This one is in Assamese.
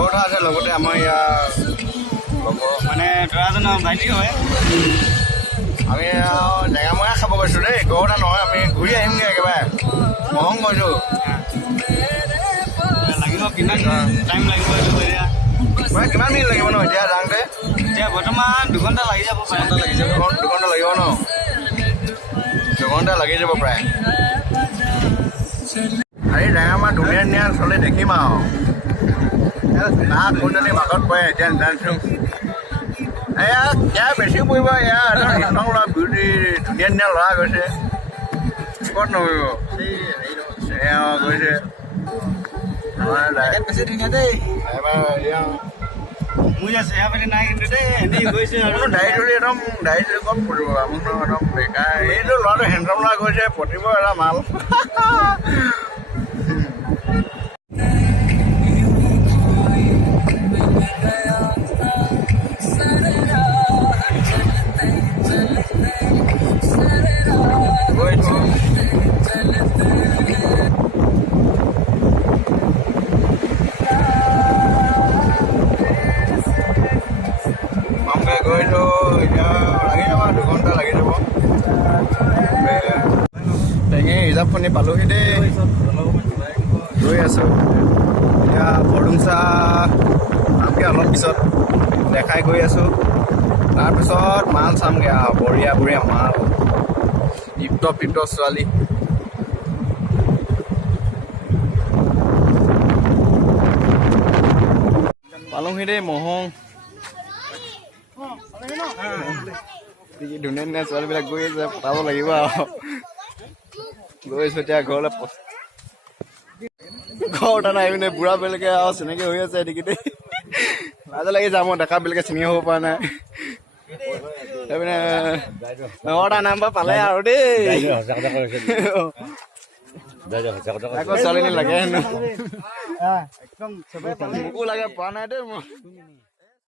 ঘৰত আছে লগতে আমাৰ ইয়াৰ মানে ল'ৰাজনৰ ভাইটি হয়। আমি জেগামৰা খাব গৈছোঁ দেই, ঘৰতে নহয়। আমি ঘূৰি আহিমগৈ একেবাৰে। মহং গৈছোঁ। লাগিব কিমান টাইম লাগিব এইটো এতিয়া? মানে কিমান মিনিট লাগিব ন এতিয়া যাওঁতে? এতিয়া বৰ্তমান 2 ঘণ্টা লাগি যাব পাৰে। 2 ঘণ্টা লাগিব ন? 2 ঘণ্টা লাগি যাব প্ৰায়। এই জেগামৰা ধুনীয়া ধুনীয়া চলে দেখিম আৰু তাত কোনজনী ভাগত পৰে এতিয়া নাজানিছোঁ। এয়া ইয়াৰ বেছি পৰিব। ইয়াৰ নতুন ল'ৰা বিউটি ধুনীয়া ধুনীয়া ল'ৰা গৈছে। ক'ত নপৰিব? এয়া গৈছে বেছি ধুনীয়া দেই। এবাৰ মোৰ যে চেহেৰা পাতি নাই কিন্তু দেই, এনেই গৈছে আৰু দাড়ি চলি একদম দাড়ি চলি ক'ত পৰিব? মোক একদম বেকাৰ। এইটো ল'ৰাটো হেণ্ডচাম ল'ৰা গৈছে, পতিব এটা মাল। গৈছোঁ এতিয়া লাগি যাব 2 ঘণ্টা লাগি যাব। টেঙি ৰিজাৰ্ভখনি পালোহি দেই। গৈ আছোঁ এতিয়া বৰডুমচা নামকৈ অলপ পিছত দেখাই গৈ আছোঁ। তাৰপিছত মাল চামগৈ আৰু বঢ়িয়া বঢ়িয়া মাল, টিপ টপ ছোৱালী। পালোহি দেই মহং। ধুনীয়া ধুনীয়া ছোৱালীবিলাক গৈ আছে, পটাব লাগিব আৰু। গৈছোঁ এতিয়া ঘৰলৈ। ঘৰত নাই পিনে বুঢ়া বেলেগে আৰু চিনাকি হৈ আছে এদিকে দেই। লাজ লাগি যাম, মই ডেকা বেলেগে চিনি হ'ব পৰা নাই। সেইপিনে এটা নাম্বাৰ পালে আৰু দেই। আকৌ ছোৱালী লাগে হেনো, মোকো লাগে পোৱা নাই দেই মই।